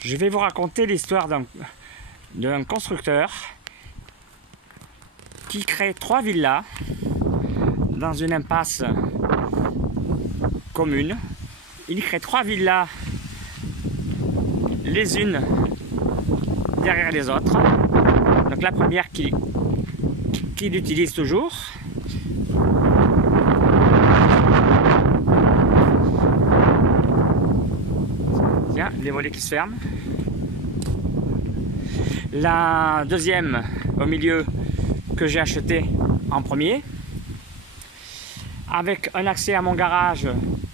Je vais vous raconter l'histoire d'un constructeur qui crée 3 villas dans une impasse commune. Il crée 3 villas les unes derrière les autres. Donc la première qu'il utilise toujours. Tiens, les volets qui se ferment. La deuxième au milieu que j'ai acheté en premier, avec un accès à mon garage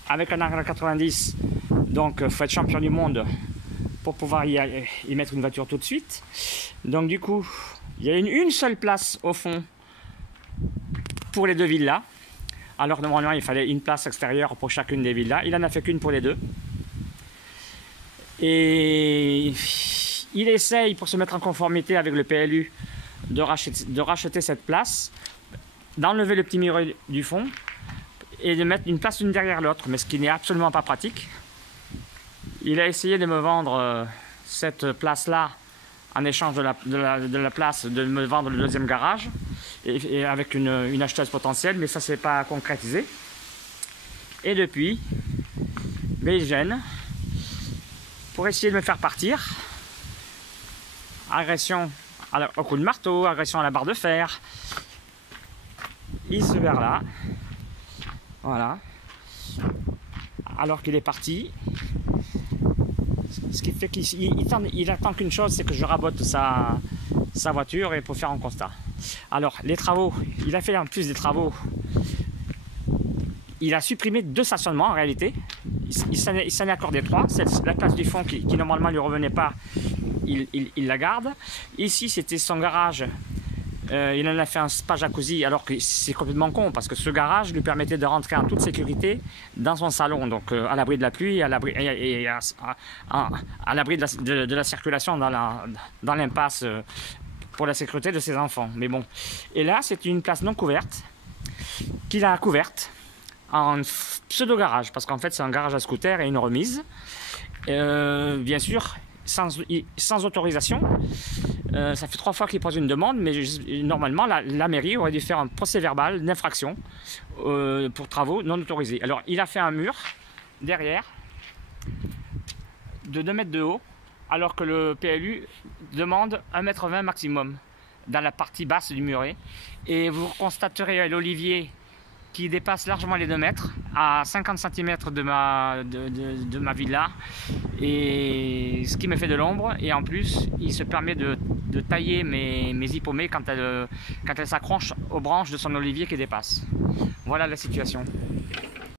avec un angle 90, donc il faut être champion du monde pour pouvoir y mettre une voiture tout de suite. Donc du coup il y a une seule place au fond pour les 2 villas, alors normalement il fallait une place extérieure pour chacune des villas. Il en a fait qu'une pour les 2, et il essaye, pour se mettre en conformité avec le PLU, de racheter cette place, d'enlever le petit mur du fond et de mettre une place l'une derrière l'autre, mais ce qui n'est absolument pas pratique. Il a essayé de me vendre cette place-là en échange de la place, de me vendre le deuxième garage, et avec une acheteuse potentielle, mais ça ne s'est pas concrétisé. Et depuis, il gêne pour essayer de me faire partir. Agression au coup de marteau, agression à la barre de fer. Il se verre là. Voilà. Alors qu'il est parti. Ce qui fait qu'il attend qu'une chose, c'est que je rabote sa voiture et pour faire un constat. Alors, les travaux, il a fait en plus des travaux. Il a supprimé 2 stationnements en réalité. Il s'en est accordé 3. C'est la place du fond qui normalement lui revenait pas. Il la garde. Ici, c'était son garage. Il en a fait un spa jacuzzi, alors que c'est complètement con, parce que ce garage lui permettait de rentrer en toute sécurité dans son salon, donc à l'abri de la pluie, à l'abri de la circulation dans l'impasse, pour la sécurité de ses enfants. Mais bon. Et là, c'est une place non couverte qu'il a couverte en pseudo-garage, parce qu'en fait, c'est un garage à scooter et une remise. Bien sûr, sans autorisation. Ça fait 3 fois qu'il pose une demande, mais normalement la mairie aurait dû faire un procès verbal d'infraction pour travaux non autorisés. Alors il a fait un mur derrière de 2 mètres de haut, alors que le PLU demande 1,20 m maximum dans la partie basse du muret. Et vous constaterez l'olivier qui dépasse largement les 2 mètres, à 50 cm de ma villa, et ce qui me fait de l'ombre. Et en plus, il se permet de tailler mes hippomées quand elles s'accrochent aux branches de son olivier qui dépasse. Voilà la situation.